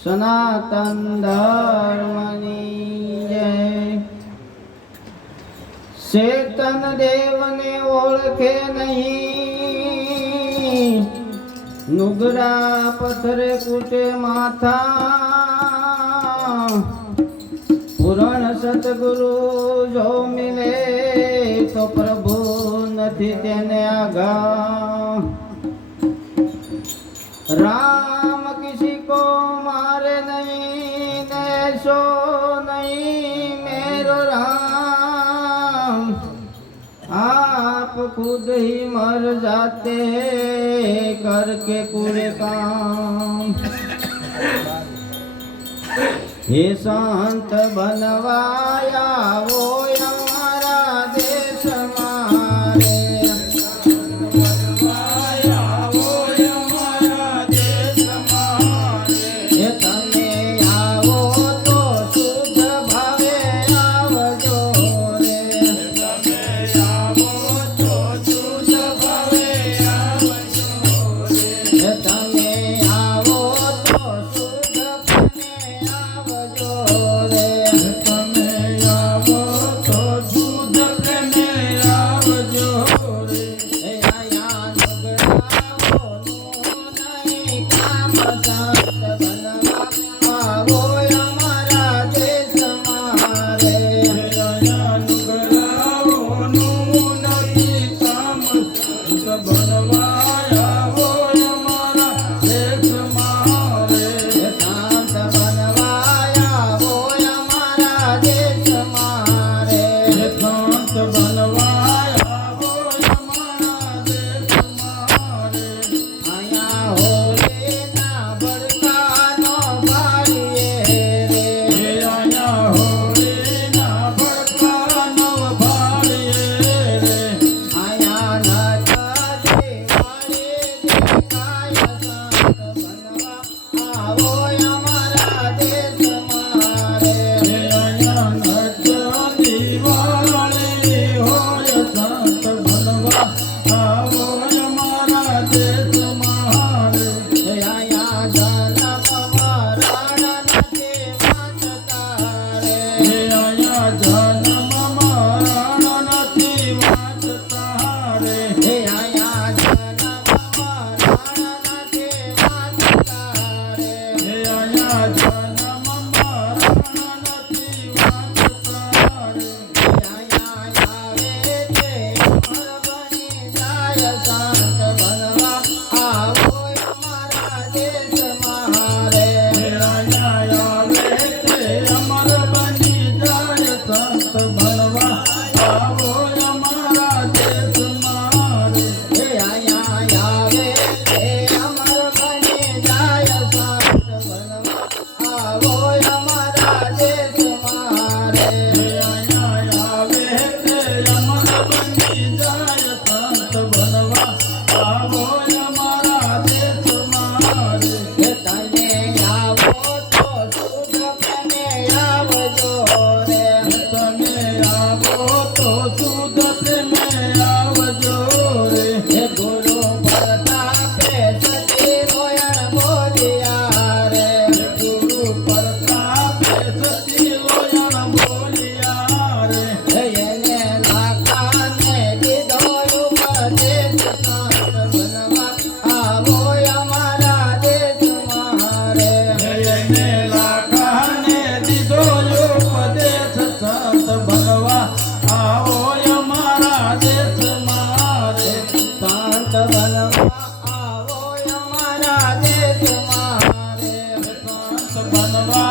સનાતન ધર્મની જય ચેતન દેવને ઓળખે નહીં નુગરા પથરે કૂટે માથા પૂરણ સતગુરુ જો મિલે તો પ્રભુ નથી તેને આગા રામ को मारे नहीं ऐसो नहीं मेरो राम आप खुद ही मर जाते करके पूरे काम ये संत बनवाया वो amor. રે Oh, मनवा